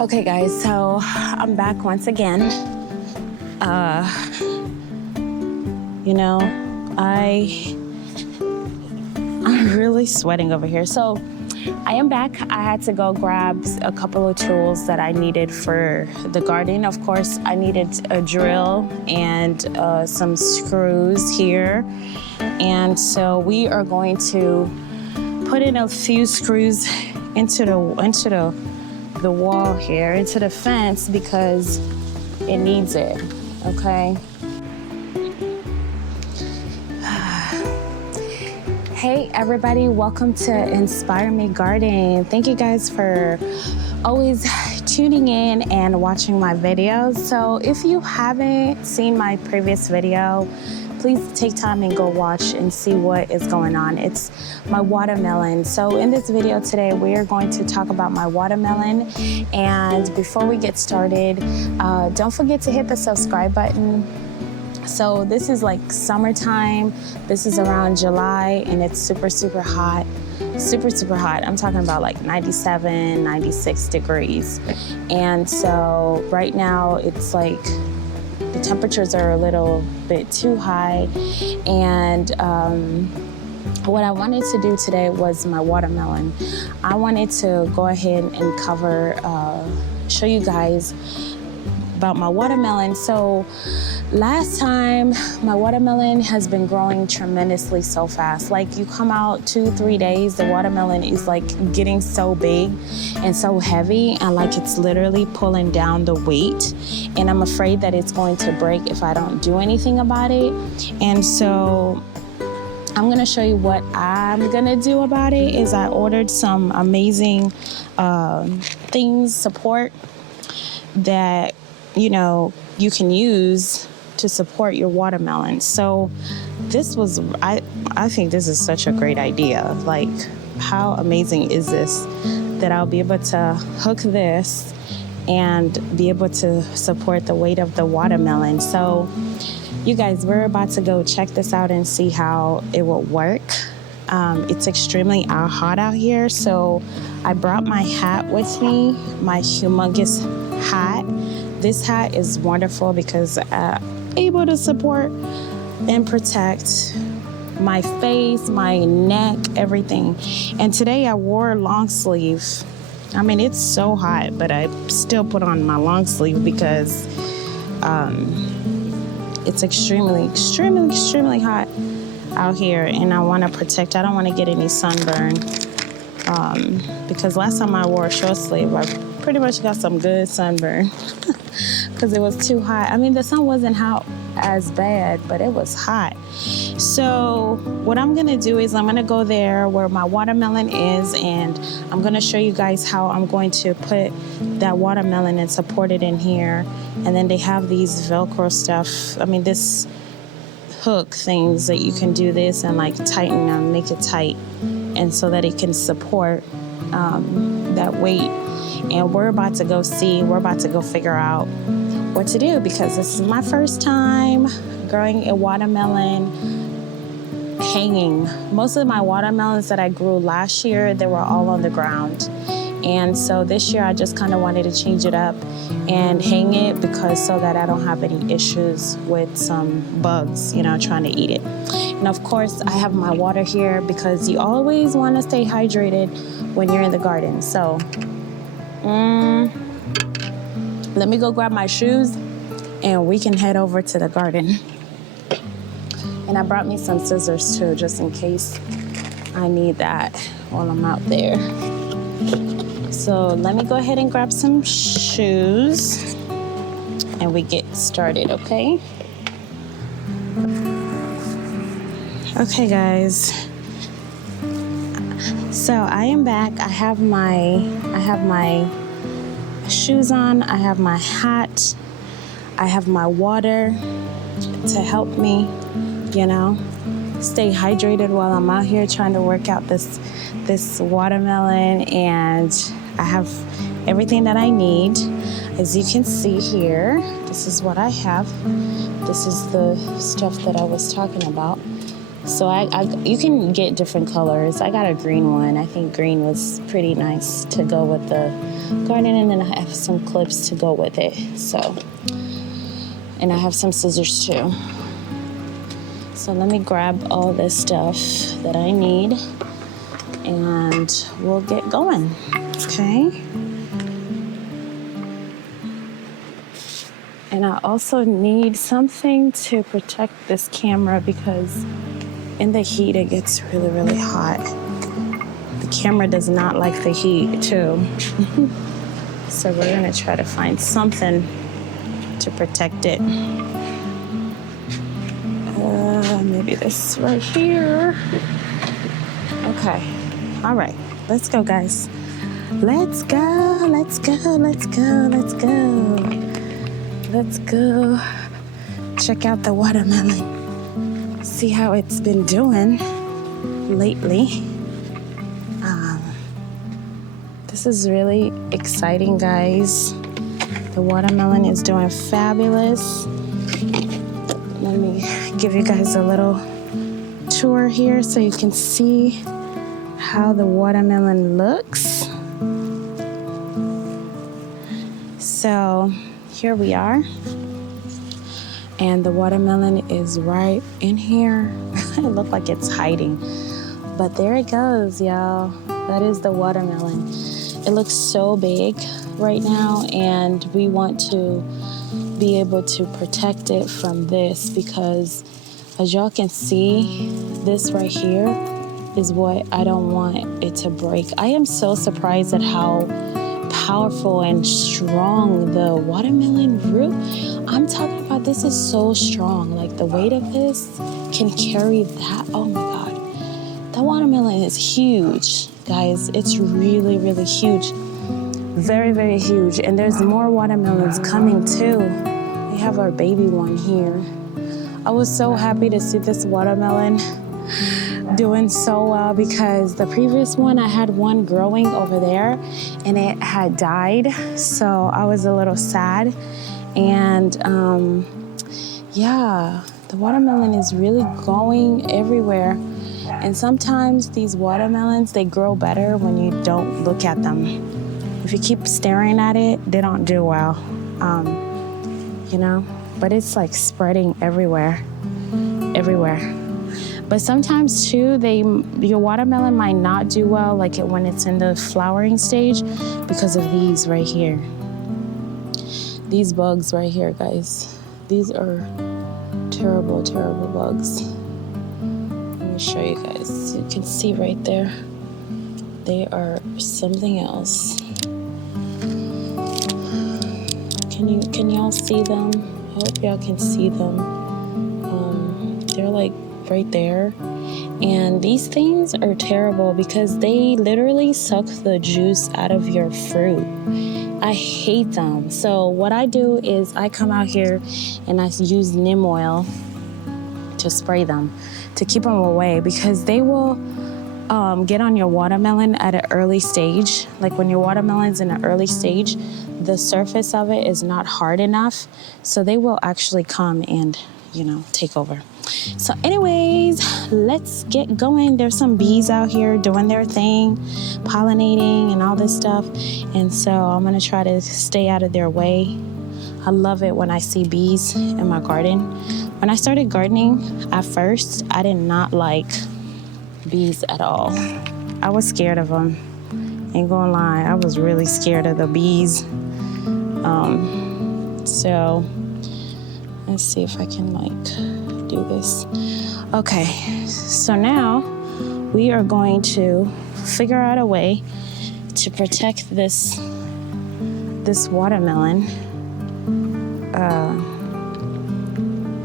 Okay guys, so I'm back once again. I'm really sweating over here. So I am back. I had to go grab a couple of tools that I needed for the garden. Of course, I needed a drill and some screws here. And so we are going to put in a few screws into the wall here, into the fence, because it needs it, okay? Hey everybody, welcome to Inspire Me Garden. Thank you guys for always tuning in and watching my videos. So if you haven't seen my previous video, please take time and go watch and see what is going on. It's my watermelon. So in this video today, we are going to talk about my watermelon. And before we get started, don't forget to hit the subscribe button. So this is like summertime. This is around July and it's super, super hot. Super, super hot. I'm talking about like 97, 96 degrees. And so right now it's like, the temperatures are a little bit too high, and what I wanted to do today was my watermelon. I wanted to go ahead and show you guys about my watermelon. So last time, my watermelon has been growing tremendously so fast. Like you come out 2-3 days, the watermelon is like getting so big and so heavy, and like it's literally pulling down the weight. And I'm afraid that it's going to break if I don't do anything about it. And so I'm gonna show you what I'm gonna do about it. Is I ordered some amazing support that you can use to support your watermelon. So this was, I think this is such a great idea. Like, how amazing is this that I'll be able to hook this and be able to support the weight of the watermelon. So you guys, we're about to go check this out and see how it will work. It's extremely hot out here, so I brought my hat with me, my humongous hat. This hat is wonderful because I'm able to support and protect my face, my neck, everything. And today I wore a long sleeve. I mean, it's so hot, but I still put on my long sleeve because it's extremely, extremely, extremely hot out here, and I want to protect. I don't want to get any sunburn because last time I wore a short sleeve, I pretty much got some good sunburn because it was too hot. I mean, the sun wasn't out as bad, but it was hot. So what I'm gonna do is I'm gonna go there where my watermelon is, and I'm gonna show you guys how I'm going to put that watermelon and support it in here. And then they have these Velcro stuff. I mean, this hook things that you can do this and like tighten them, make it tight, and so that it can support that weight. And we're about to go figure out what to do, because this is my first time growing a watermelon hanging. Most of my watermelons that I grew last year, they were all on the ground. And so this year I just kind of wanted to change it up and hang it, because so that I don't have any issues with some bugs, trying to eat it. And of course I have my water here because you always want to stay hydrated when you're in the garden. So let me go grab my shoes and we can head over to the garden. And I brought me some scissors too, just in case I need that while I'm out there. So let me go ahead and grab some shoes and we get started, okay? Okay guys, so I am back. I have my shoes on, I have my hat, I have my water to help me, stay hydrated while I'm out here trying to work out this watermelon. And I have everything that I need. As you can see here, this is what I have. This is the stuff that I was talking about. So you can get different colors. I got a green one. I think green was pretty nice to go with the garden, and then I have some clips to go with it. So, and I have some scissors too. So let me grab all this stuff that I need and we'll get going, okay? And I also need something to protect this camera because in the heat it gets really, really hot. The camera does not like the heat too. So we're gonna try to find something to protect it. Maybe this right here. Okay, all right, let's go, guys. Let's go, let's go, let's go, let's go. Let's go check out the watermelon. See how it's been doing lately. This is really exciting, guys. The watermelon is doing fabulous. Let me give you guys a little tour here so you can see how the watermelon looks. So here we are, and the watermelon is right in here. It looks like it's hiding, but there it goes, y'all. That is the watermelon. It looks so big right now, and we want to be able to protect it from this because, as y'all can see, this right here is what I don't want it to break. I am so surprised at how powerful and strong the watermelon root. I'm talking about, this is so strong. Like the weight of this can carry that. Oh my God. That watermelon is huge, guys. It's really, really huge. Very, very huge. And there's more watermelons coming too. We have our baby one here. I was so happy to see this watermelon doing so well because the previous one, I had one growing over there and it had died. So I was a little sad. And yeah, the watermelon is really going everywhere. And sometimes these watermelons, they grow better when you don't look at them. If you keep staring at it, they don't do well, you know? But it's like spreading everywhere. But sometimes too, your watermelon might not do well like when it's in the flowering stage because of these right here. These bugs right here, guys. These are terrible, terrible bugs. Let me show you guys. You can see right there. They are something else. Can y'all see them? I hope y'all can see them. They're like right there. And these things are terrible because they literally suck the juice out of your fruit. I hate them. So what I do is I come out here and I use neem oil to spray them to keep them away because they will get on your watermelon at an early stage. Like when your watermelon's in an early stage, the surface of it is not hard enough. So they will actually come and, you know, take over. So anyways, let's get going. There's some bees out here doing their thing, pollinating and all this stuff. And so I'm gonna try to stay out of their way. I love it when I see bees in my garden. When I started gardening at first, I did not like bees at all. I was scared of them. Ain't gonna lie, I was really scared of the bees. So let's see if I can like do this. Okay, so now we are going to figure out a way to protect this watermelon.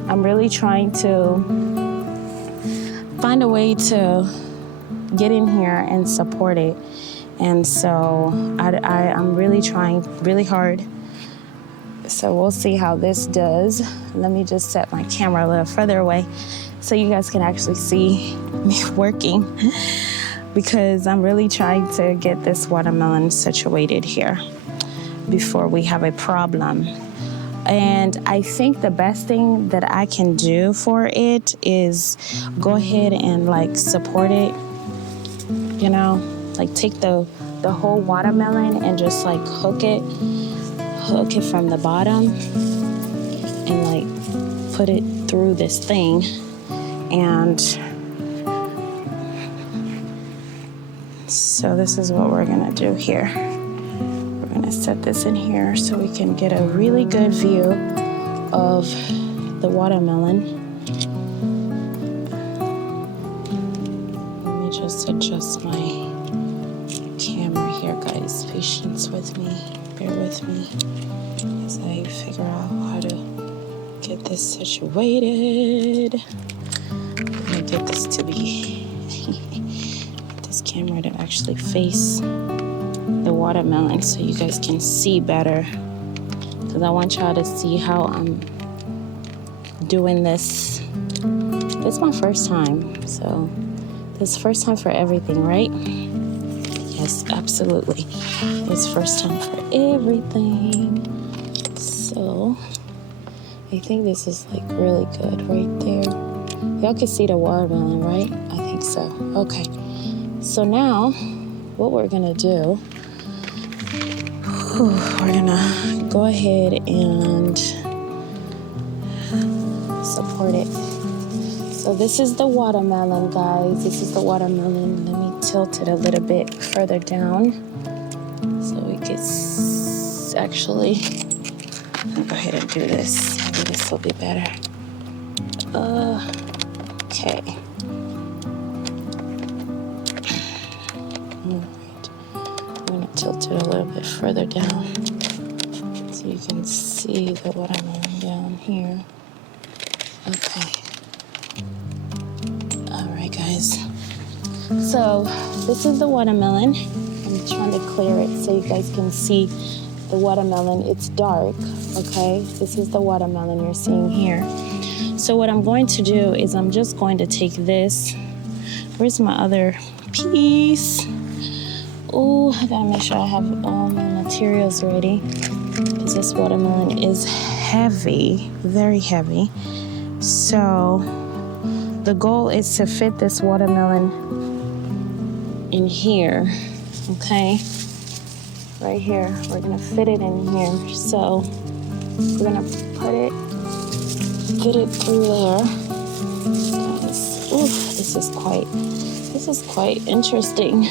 I'm really trying to find a way to get in here and support it. And so I'm really trying really hard. So we'll see how this does. Let me just set my camera a little further away so you guys can actually see me working because I'm really trying to get this watermelon situated here before we have a problem. And I think the best thing that I can do for it is go ahead and like support it, you know, like take the whole watermelon and just like hook it from the bottom and like put it through this thing. And so this is what we're gonna do here. We're gonna set this in here so we can get a really good view of the watermelon. Let me just adjust my camera here, guys. Patience with me, bear with me as I figure out how to get this situated. I'm gonna get this to be this camera to actually face the watermelon so you guys can see better, because I want y'all to see how I'm doing this. It's my first time, so this is first time for everything, right? Yes, absolutely. It's first time for everything. So I think this is like really good right there. Y'all can see the watermelon, right? I think so. Okay. So now what we're gonna do, we're gonna go ahead and support it. So this is the watermelon, guys. This is the watermelon. Let me tilt it a little bit further down so we can actually, I'll go ahead and do this. Maybe this will be better. Okay. All right. I'm gonna tilt it a little bit further down so you can see the watermelon down here. Okay. All right, guys. So this is the watermelon. I'm trying to clear it so you guys can see the watermelon. It's dark, okay? This is the watermelon you're seeing here. So what I'm going to do is I'm just going to take this. Where's my other piece? Oh, I gotta make sure I have all my materials ready, because this watermelon is heavy, very heavy. So the goal is to fit this watermelon in here, okay? Right here, we're gonna fit it in here. So we're gonna get it through there. Guys, this is quite interesting.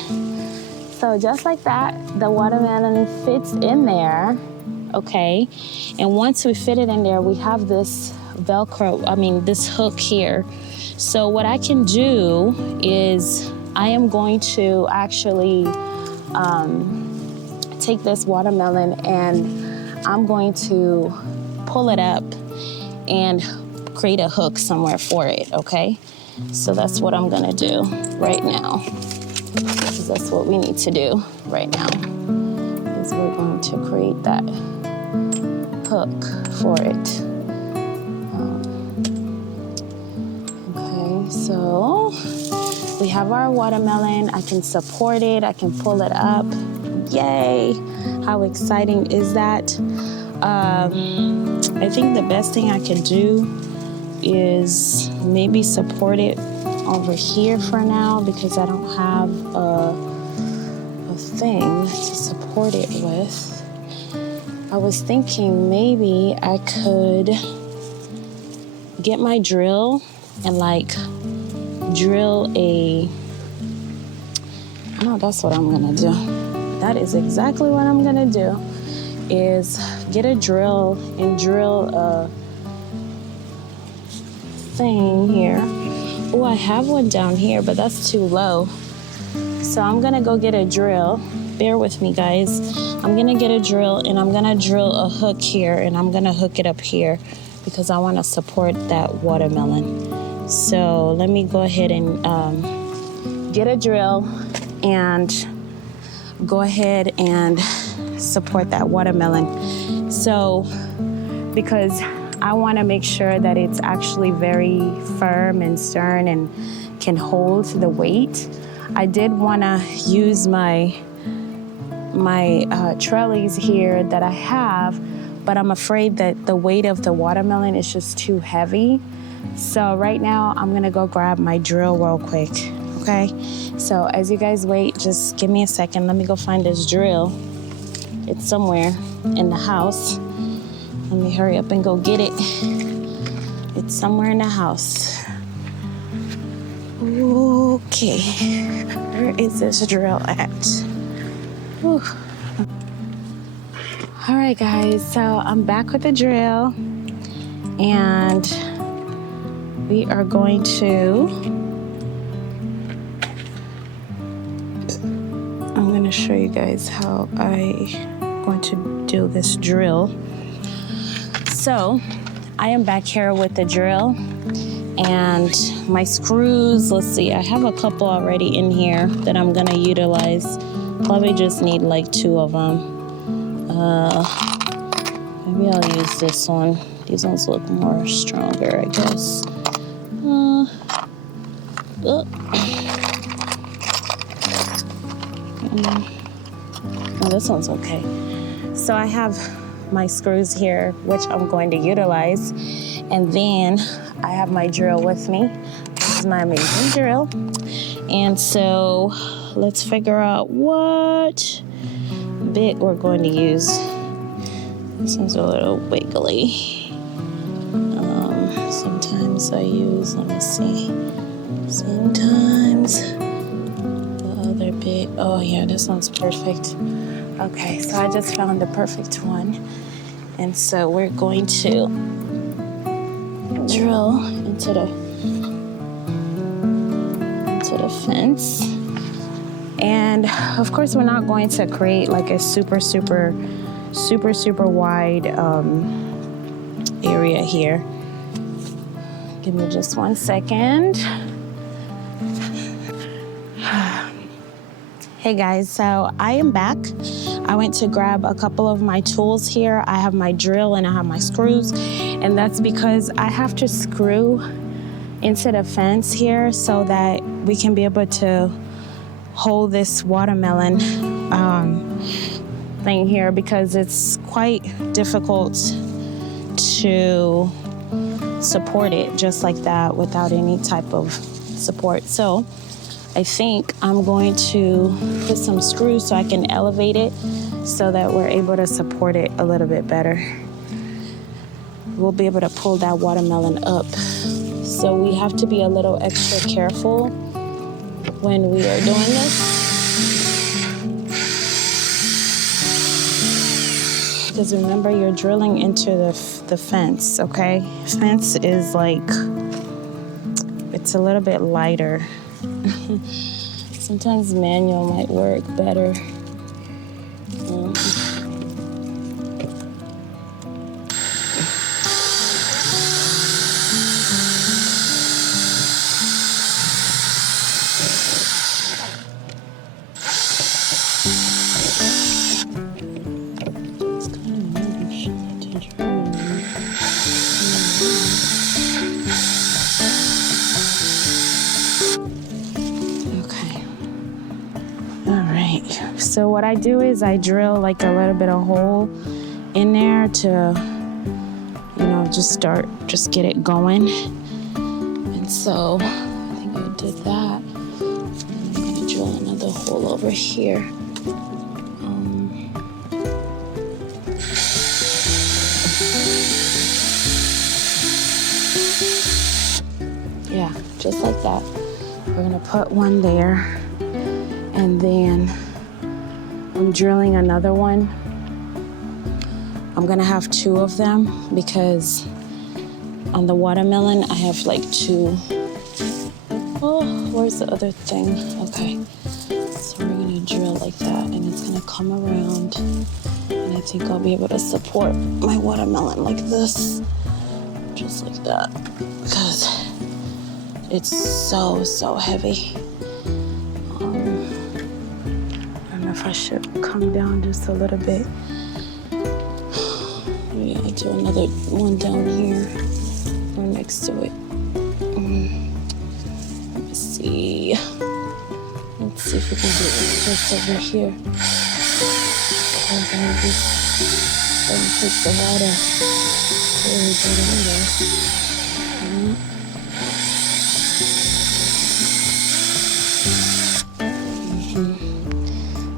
So just like that, the watermelon fits in there, okay? And once we fit it in there, we have this this hook here. So what I can do is I am going to actually take this watermelon and I'm going to pull it up and create a hook somewhere for it, okay? So that's what I'm gonna do right now, because that's what we need to do right now, is we're going to create that hook for it. Okay, so we have our watermelon. I can support it, I can pull it up. Yay, how exciting is that? I think the best thing I can do is maybe support it over here for now, because I don't have a thing to support it with. I was thinking maybe I could get my drill and like drill that's what I'm gonna do. That is exactly what I'm gonna do, is get a drill and drill a thing here. Oh, I have one down here, but that's too low. So I'm gonna go get a drill. Bear with me, guys. I'm gonna get a drill and I'm gonna drill a hook here, and I'm gonna hook it up here because I wanna support that watermelon. So let me go ahead and get a drill and go ahead and support that watermelon. So because I want to make sure that it's actually very firm and stern and can hold the weight, I did want to use my trellis here that I have but I'm afraid that the weight of the watermelon is just too heavy. So right now I'm gonna go grab my drill real quick, okay? So as you guys wait, just give me a second. Let me go find this drill. It's somewhere in the house. Let me hurry up and go get it. It's somewhere in the house. Okay, where is this drill at? Whew. All right, guys, so I'm back with the drill, and we are going to, I'm going to show you guys how I'm going to do this drill. So I am back here with the drill and my screws. Let's see, I have a couple already in here that I'm going to utilize. Probably just need like 2 of them. Maybe I'll use this one. These ones look more stronger, I guess. Oh, this one's okay. So I have my screws here, which I'm going to utilize. And then I have my drill with me. This is my amazing drill. And so let's figure out what bit we're going to use. This one's a little wiggly. Sometimes I use, let me see. Sometimes the other bit. Oh yeah, this one's perfect. Okay, so I just found the perfect one. And so we're going to drill into the fence. And of course, we're not going to create like a super wide area here. Give me just 1 second. Hey guys, so I am back. I went to grab a couple of my tools here. I have my drill and I have my screws, and that's because I have to screw into the fence here so that we can be able to hold this watermelon thing here, because it's quite difficult to support it just like that without any type of support. So I think I'm going to put some screws so I can elevate it so that we're able to support it a little bit better. We'll be able to pull that watermelon up. So we have to be a little extra careful when we are doing this. Because remember, you're drilling into the fence, okay? Fence is like, it's a little bit lighter. Sometimes manual might work better. So what I do is I drill like a little bit of hole in there to, you know, just get it going. And so I think I did that. And I'm gonna drill another hole over here. Yeah, just like that. We're gonna put one there, and then I'm drilling another one. I'm gonna have 2 of them because on the watermelon I have like 2. Oh, where's the other thing? Okay, so we're gonna drill like that, and it's gonna come around, and I think I'll be able to support my watermelon like this, just like that, because it's so heavy. If I should come down just a little bit. Maybe I'll do another one down here or next to it. Let me see. Let's see if we can do it just over here. and take the water really get in there.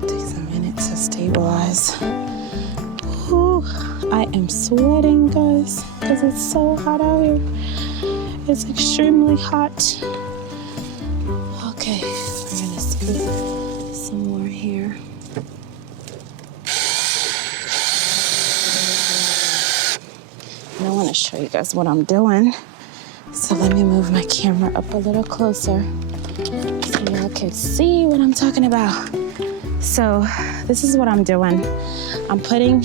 Takes a minute to stabilize. Whew. I am sweating, guys, because it's so hot out here. It's extremely hot. Okay, we're gonna scoop some more here. And I want to show you guys what I'm doing. So let me move my camera up a little closer so y'all can see what I'm talking about. So this is what I'm doing. I'm putting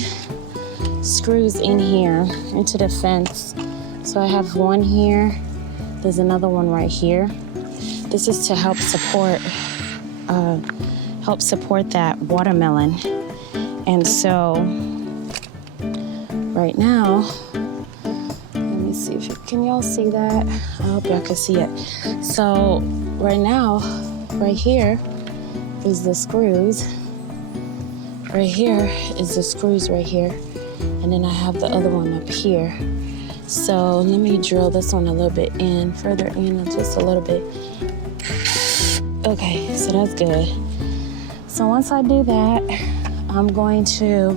screws in here into the fence. So I have one here. There's another one right here. This is to help support that watermelon. And so right now, let me see if can y'all see that? I hope y'all can see it. So right now, right here is the screws. Right here is the screws right here. And then I have the other one up here. So let me drill this one a little bit in, further in, just a little bit. Okay, so that's good. So once I do that, I'm going to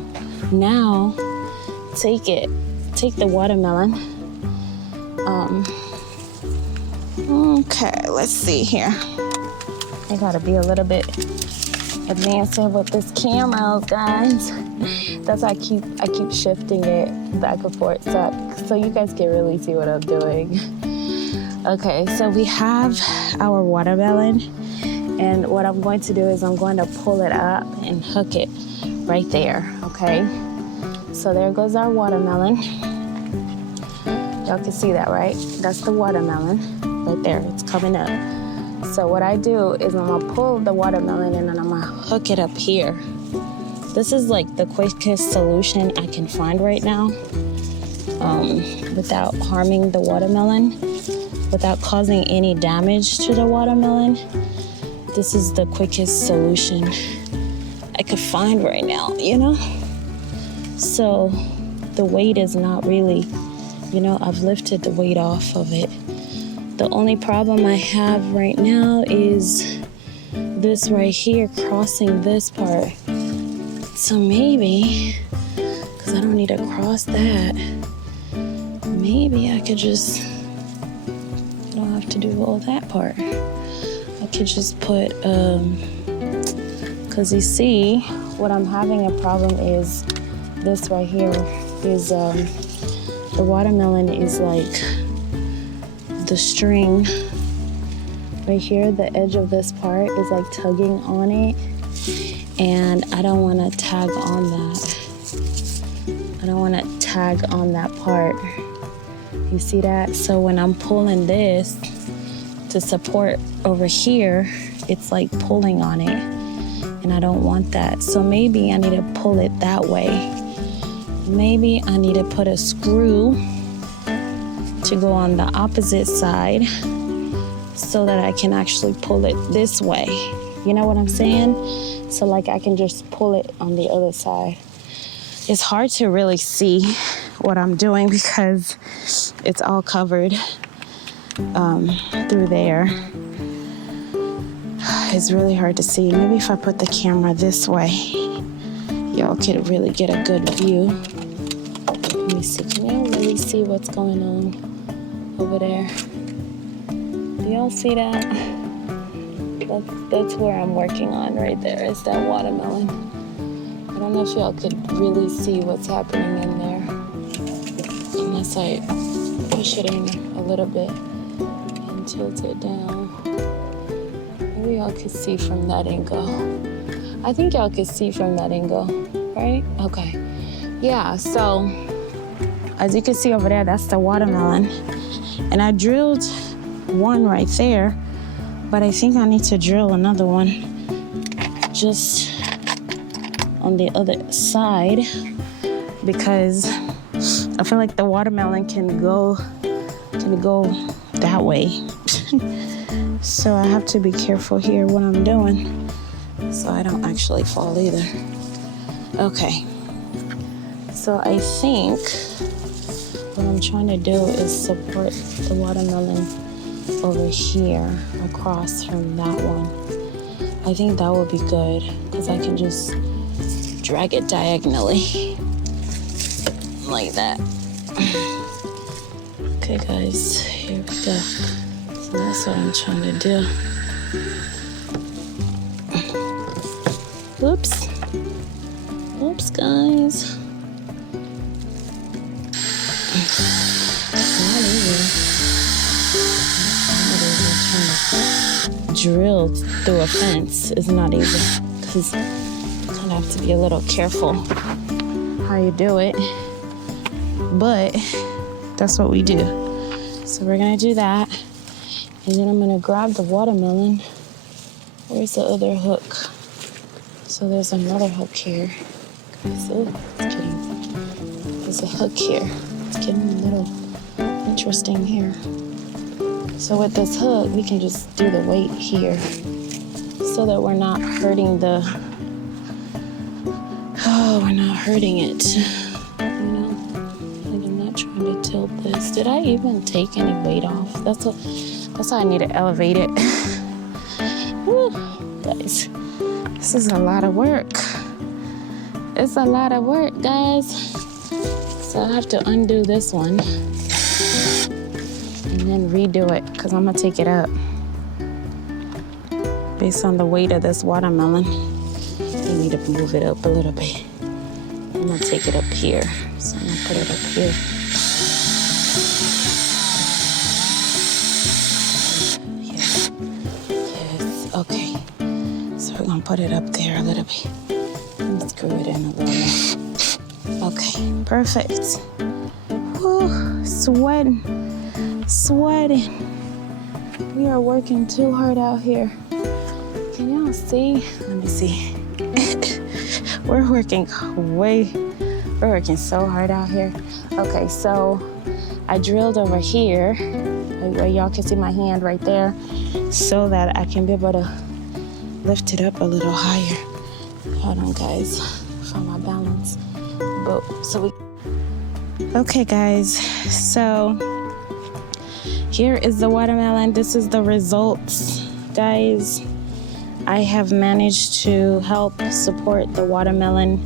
now take the watermelon. Okay, let's see here. I gotta be a little bit advanced with this camera, guys. That's why I keep shifting it back and forth so you guys can really see what I'm doing. Okay, so we have our watermelon, and what I'm going to do is I'm going to pull it up and hook it right there, okay? So there goes our watermelon. Y'all can see that, right? That's the watermelon right there. It's coming up. So what I do is I'm gonna pull the watermelon and then I'm gonna hook it up here. This is like the quickest solution I can find right now, without harming the watermelon, without causing any damage to the watermelon. This is the quickest solution I could find right now, you know? So the weight is not really, I've lifted the weight off of it. The only problem I have right now is this right here crossing this part. So maybe, because I don't need to cross that, maybe I could just, I don't have to do all that part. I could just put, because you see, what I'm having a problem is this right here is, the watermelon is like the string right here, the edge of this part is like tugging on it, and I don't want to tag on that. I don't want to tag on that part. You see that? So when I'm pulling this to support over here, it's like pulling on it, and I don't want that. So maybe I need to pull it that way. Maybe I need to put a screw to go on the opposite side so that I can actually pull it this way. You know what I'm saying? So like I can just pull it on the other side. It's hard to really see what I'm doing because it's all covered through there. It's really hard to see. Maybe if I put the camera this way, y'all could really get a good view. Let me see, can y'all really see what's going on over there? Do y'all see that? That's where I'm working on right there, is that watermelon. I don't know if y'all could really see what's happening in there unless I push it in a little bit and tilt it down. Maybe y'all could see from that angle. I think y'all could see from that angle, right? Okay. Yeah, so as you can see over there, that's the watermelon. And I drilled one right there, but I think I need to drill another one just on the other side because I feel like the watermelon can go that way. So I have to be careful here what I'm doing so I don't actually fall either. Okay, So I think what I'm trying to do is support the watermelon over here across from that one. I think that would be good because I can just drag it diagonally like that. Okay guys, here we go. So that's what I'm trying to do. Whoops. Oops, guys. It's not easy. Trying to drill through a fence is not easy because you kind of have to be a little careful how you do it. But that's what we do. So we're gonna do that. And then I'm gonna grab the watermelon. Where's the other hook? So there's another hook here. So there's a hook here. It's getting a little interesting here. So with this hook, we can just do the weight here so that we're not hurting we're not hurting it. You know, like I'm not trying to tilt this. Did I even take any weight off? That's why I need to elevate it. Woo, guys, this is a lot of work. It's a lot of work, guys. So I have to undo this one and then redo it because I'm gonna take it up based on the weight of this watermelon. I need to move it up a little bit. I'm gonna take it up here. So I'm gonna put it up here. Yes, okay. So we're gonna put it up there a little bit. And screw it in a little more. Okay, perfect. Whew, sweating. We are working too hard out here. Can y'all see? Let me see. We're working so hard out here. Okay, so I drilled over here, where y'all can see my hand right there, so that I can be able to lift it up a little higher. Hold on, guys, find my balance. Okay, guys, so here is the watermelon. This is the results, guys. I have managed to help support the watermelon,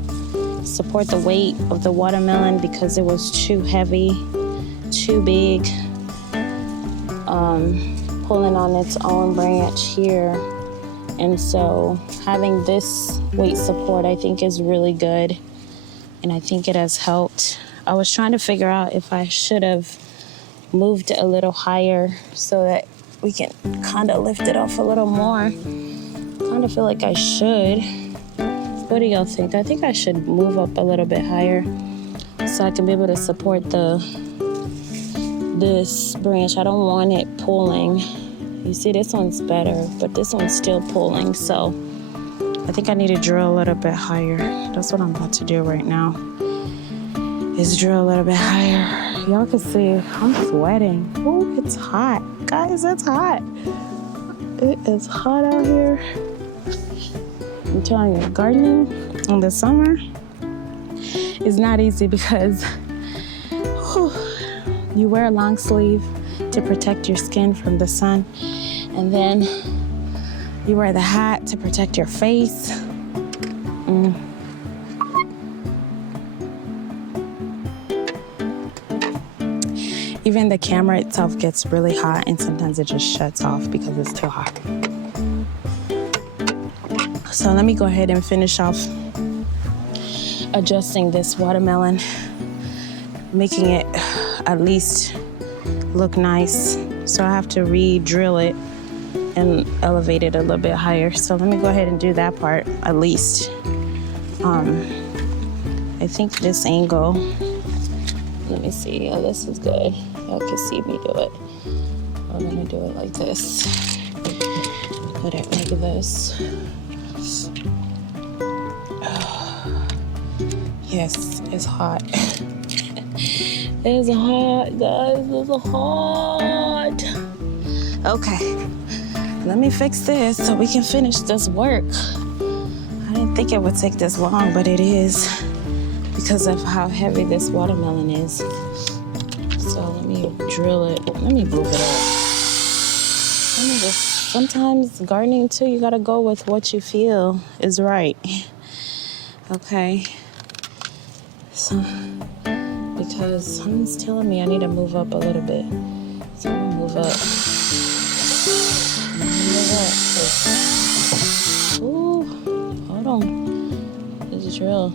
support the weight of the watermelon because it was too heavy, too big, pulling on its own branch here. And so having this weight support, I think, is really good. And I think it has helped. I was trying to figure out if I should have moved a little higher so that we can kind of lift it off a little more. Kind of feel like I should. What do y'all think? I think I should move up a little bit higher so I can be able to support this branch. I don't want it pulling. You see, this one's better, but this one's still pulling. So I think I need to drill a little bit higher. That's what I'm about to do right now, is drill a little bit higher. Y'all can see I'm sweating. Oh, it's hot. Guys, it's hot. It is hot out here. I'm telling you, gardening in the summer is not easy because you wear a long sleeve to protect your skin from the sun, and then you wear the hat to protect your face. Even the camera itself gets really hot, and sometimes it just shuts off because it's too hot. So let me go ahead and finish off adjusting this watermelon, making it at least look nice. So I have to re-drill it and elevate it a little bit higher. So let me go ahead and do that part at least. I think this angle, let me see. Oh, this is good. Y'all can see me do it. I'm gonna do it like this. Put it like this. Yes, it's hot. It's hot, guys. It's hot. Okay, let me fix this so we can finish this work. I didn't think it would take this long, but it is. because of how heavy this watermelon is. So let me drill it. Let me move it up. Sometimes gardening too, you gotta go with what you feel is right. Okay. So, because something's telling me I need to move up a little bit. So I'm gonna move up. Ooh, hold on. There's a drill.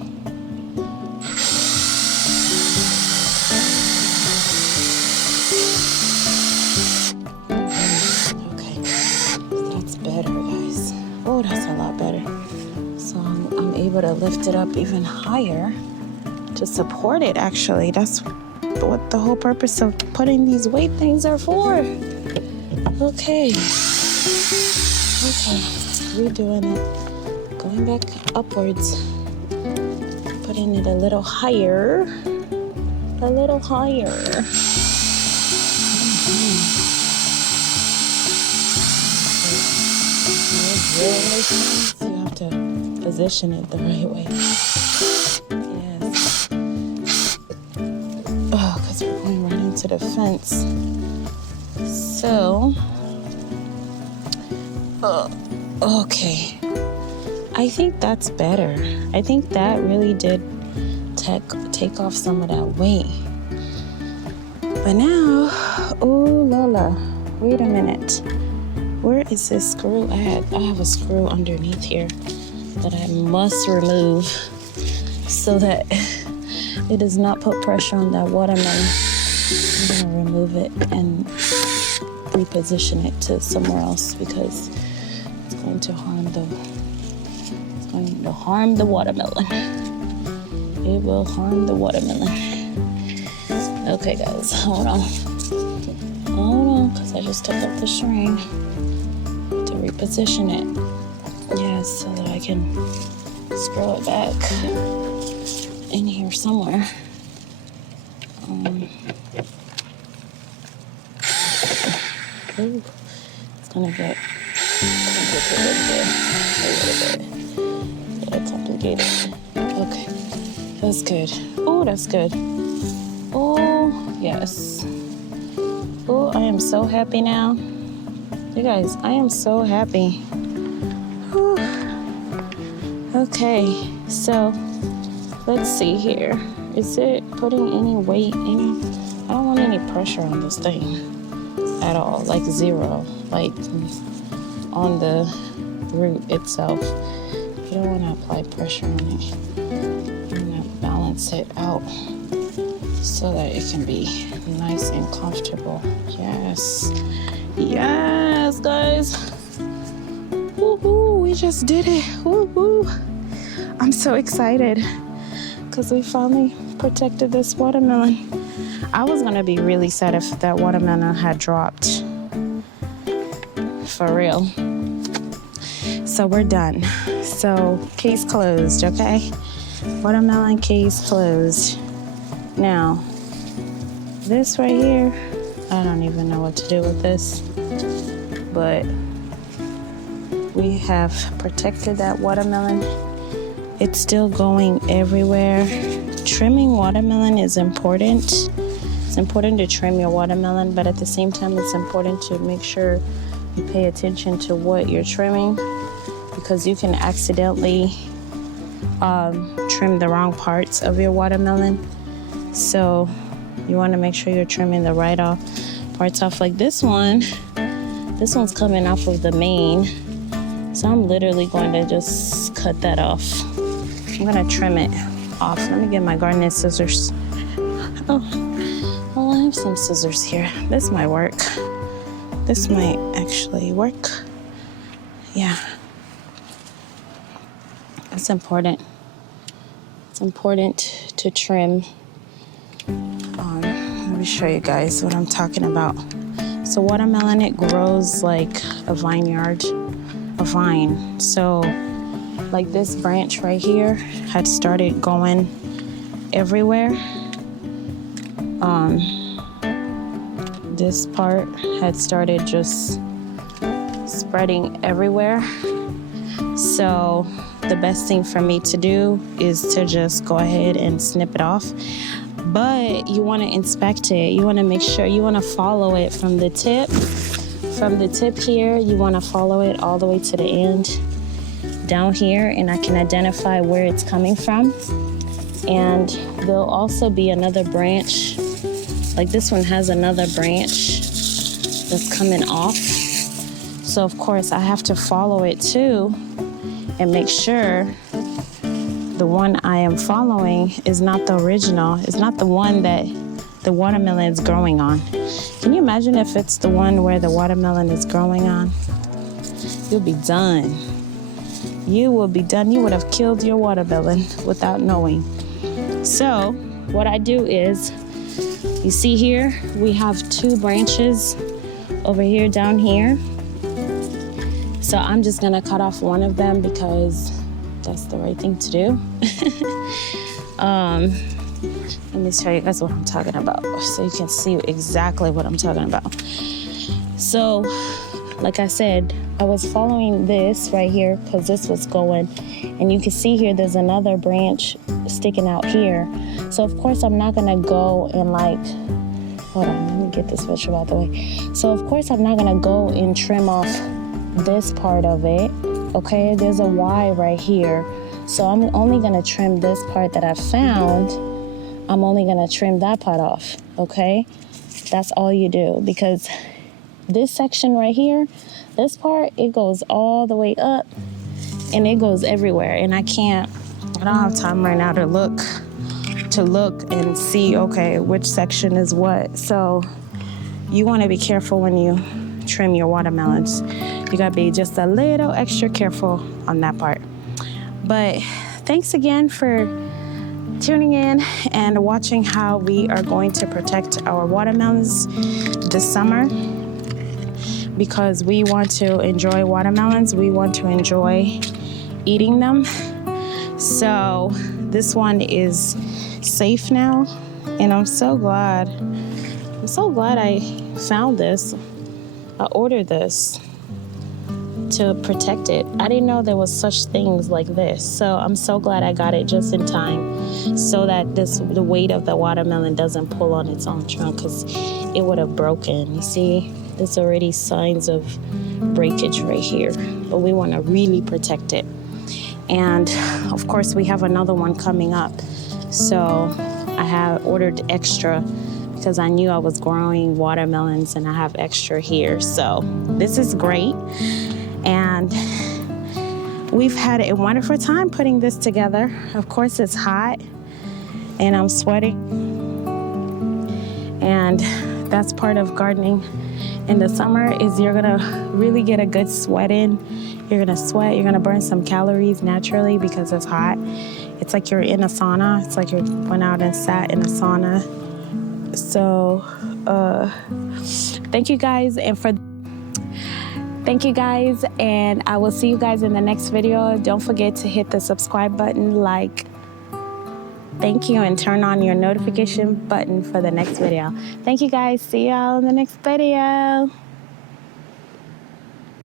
Better, guys. Oh, that's a lot better. So I'm able to lift it up even higher to support it, actually. That's what the whole purpose of putting these weight things are for. Okay, redoing it. Going back upwards. Putting it a little higher. A little higher. You have to position it the right way. Yes. Oh, because we're going right into the fence. So, okay. I think that's better. I think that really did take off some of that weight. But now, ooh la la, wait a minute. Where is this screw at? I have a screw underneath here that I must remove so that it does not put pressure on that watermelon. I'm gonna remove it and reposition it to somewhere else because it's going to harm the watermelon. It will harm the watermelon. Okay, guys, hold on, because I just took up the string. Reposition it, yes, so that I can screw it back in here somewhere. It's gonna get complicated there a little complicated. Okay, that's good. Oh, that's good. Oh, yes. Oh, I am so happy now. You guys, I am so happy. Whew. Okay, so let's see here. Is it putting any weight, I don't want any pressure on this thing at all, like zero, like on the root itself. You don't want to apply pressure on it. You want to balance it out so that it can be nice and comfortable. Yes. Yes, guys. Woohoo, we just did it. Woohoo. I'm so excited because we finally protected this watermelon. I was going to be really sad if that watermelon had dropped. For real. So we're done. So case closed, okay? Watermelon case closed. Now, this right here, I don't even know what to do with this, but we have protected that watermelon. It's still going everywhere. Trimming watermelon is important. It's important to trim your watermelon, but at the same time, it's important to make sure you pay attention to what you're trimming because you can accidentally trim the wrong parts of your watermelon. So you want to make sure you're trimming the right parts off. Like this one. This one's coming off of the main. So I'm literally going to just cut that off. I'm going to trim it off. Let me get my gardening scissors. Oh, well, I have some scissors here. This might work. This might actually work. Yeah. It's important. It's important to trim. Let me show you guys what I'm talking about. So watermelon, it grows like a vine. So like this branch right here had started going everywhere. This part had started just spreading everywhere. So the best thing for me to do is to just go ahead and snip it off. But you want to inspect it. You want to make sure, you want to follow it from the tip. From the tip here, you want to follow it all the way to the end down here, and I can identify where it's coming from. And there'll also be another branch, like this one has another branch that's coming off. So of course I have to follow it too and make sure the one I am following is not the original. It's not the one that the watermelon is growing on. Can you imagine if it's the one where the watermelon is growing on? You'll be done. You will be done. You would have killed your watermelon without knowing. So what I do is, you see here, we have 2 branches over here, down here. So I'm just gonna cut off one of them because that's the right thing to do. Let me show you guys what I'm talking about so you can see exactly what I'm talking about. So, like I said, I was following this right here because this was going, and you can see here there's another branch sticking out here. So of course I'm not gonna go and like, hold on, let me get this vegetable out the way. So of course I'm not gonna go and trim off this part of it, okay? There's a Y right here. So I'm only gonna trim this part that I found. I'm only gonna trim that part off, okay? That's all you do, because this section right here, this part, it goes all the way up and it goes everywhere. And I don't have time right now to look and see, okay, which section is what. So you wanna be careful when you trim your watermelons. You gotta be just a little extra careful on that part. But thanks again for tuning in and watching how we are going to protect our watermelons this summer, because we want to enjoy watermelons. We want to enjoy eating them. So this one is safe now, and I'm so glad I found this. I ordered this to protect it. I didn't know there was such things like this. So I'm so glad I got it just in time so that the weight of the watermelon doesn't pull on its own trunk, because it would have broken. You see, there's already signs of breakage right here, but we want to really protect it. And of course we have another one coming up. So I have ordered extra because I knew I was growing watermelons and I have extra here. So this is great. And we've had a wonderful time putting this together. Of course, it's hot and I'm sweating. And that's part of gardening in the summer, is you're gonna really get a good sweat in. You're gonna sweat, you're gonna burn some calories naturally because it's hot. It's like you're in a sauna. It's like you went out and sat in a sauna. So thank you guys, and I will see you guys in the next video. Don't forget to hit the subscribe button, thank you, and turn on your notification button for the next video. Thank you guys. See y'all in the next video.